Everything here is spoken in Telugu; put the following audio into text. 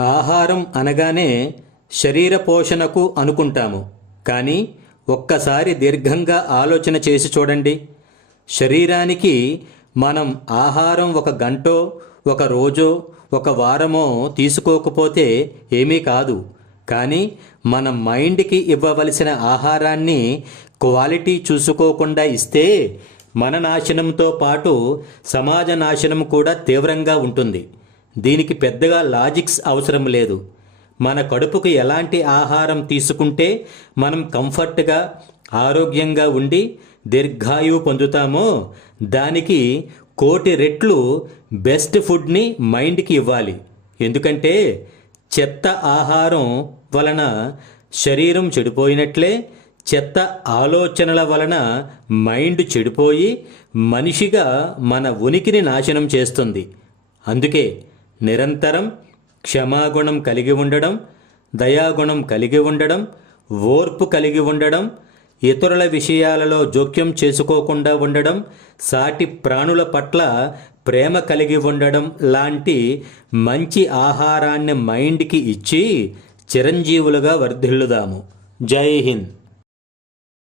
ఆహారం అనగానే శరీర పోషణకు అనుకుంటాము. కానీ ఒక్కసారి దీర్ఘంగా ఆలోచన చేసి చూడండి. శరీరానికి మనం ఆహారం ఒక గంటో, ఒక రోజో, ఒక వారమో తీసుకోకపోతే ఏమీ కాదు. కానీ మన మైండ్కి ఇవ్వవలసిన ఆహారాన్ని క్వాలిటీ చూసుకోకుండా ఇస్తే మన నాశనంతో పాటు సమాజ నాశనం కూడా తీవ్రంగా ఉంటుంది. దీనికి పెద్దగా లాజిక్స్ అవసరం లేదు. మన కడుపుకు ఎలాంటి ఆహారం తీసుకుంటే మనం కంఫర్ట్గా ఆరోగ్యంగా ఉండి దీర్ఘాయువు పొందుతామో దానికి 1,000,000 రెట్లు బెస్ట్ ఫుడ్ని మైండ్కి ఇవ్వాలి. ఎందుకంటే చెత్త ఆహారం వలన శరీరం చెడిపోయినట్లే చెత్త ఆలోచనల వలన మైండ్ చెడిపోయి మనిషిగా మన ఉనికిని నాశనం చేస్తుంది. అందుకే నిరంతరం క్షమాగుణం కలిగి ఉండడం, దయాగుణం కలిగి ఉండడం, ఓర్పు కలిగి ఉండడం, ఇతరుల విషయాలలో జోక్యం చేసుకోకుండా ఉండడం, సాటి ప్రాణుల పట్ల ప్రేమ కలిగి ఉండడం లాంటి మంచి ఆహారాన్ని మైండ్కి ఇచ్చి చిరంజీవులుగా వర్ధిల్లుదాము. జై హింద్.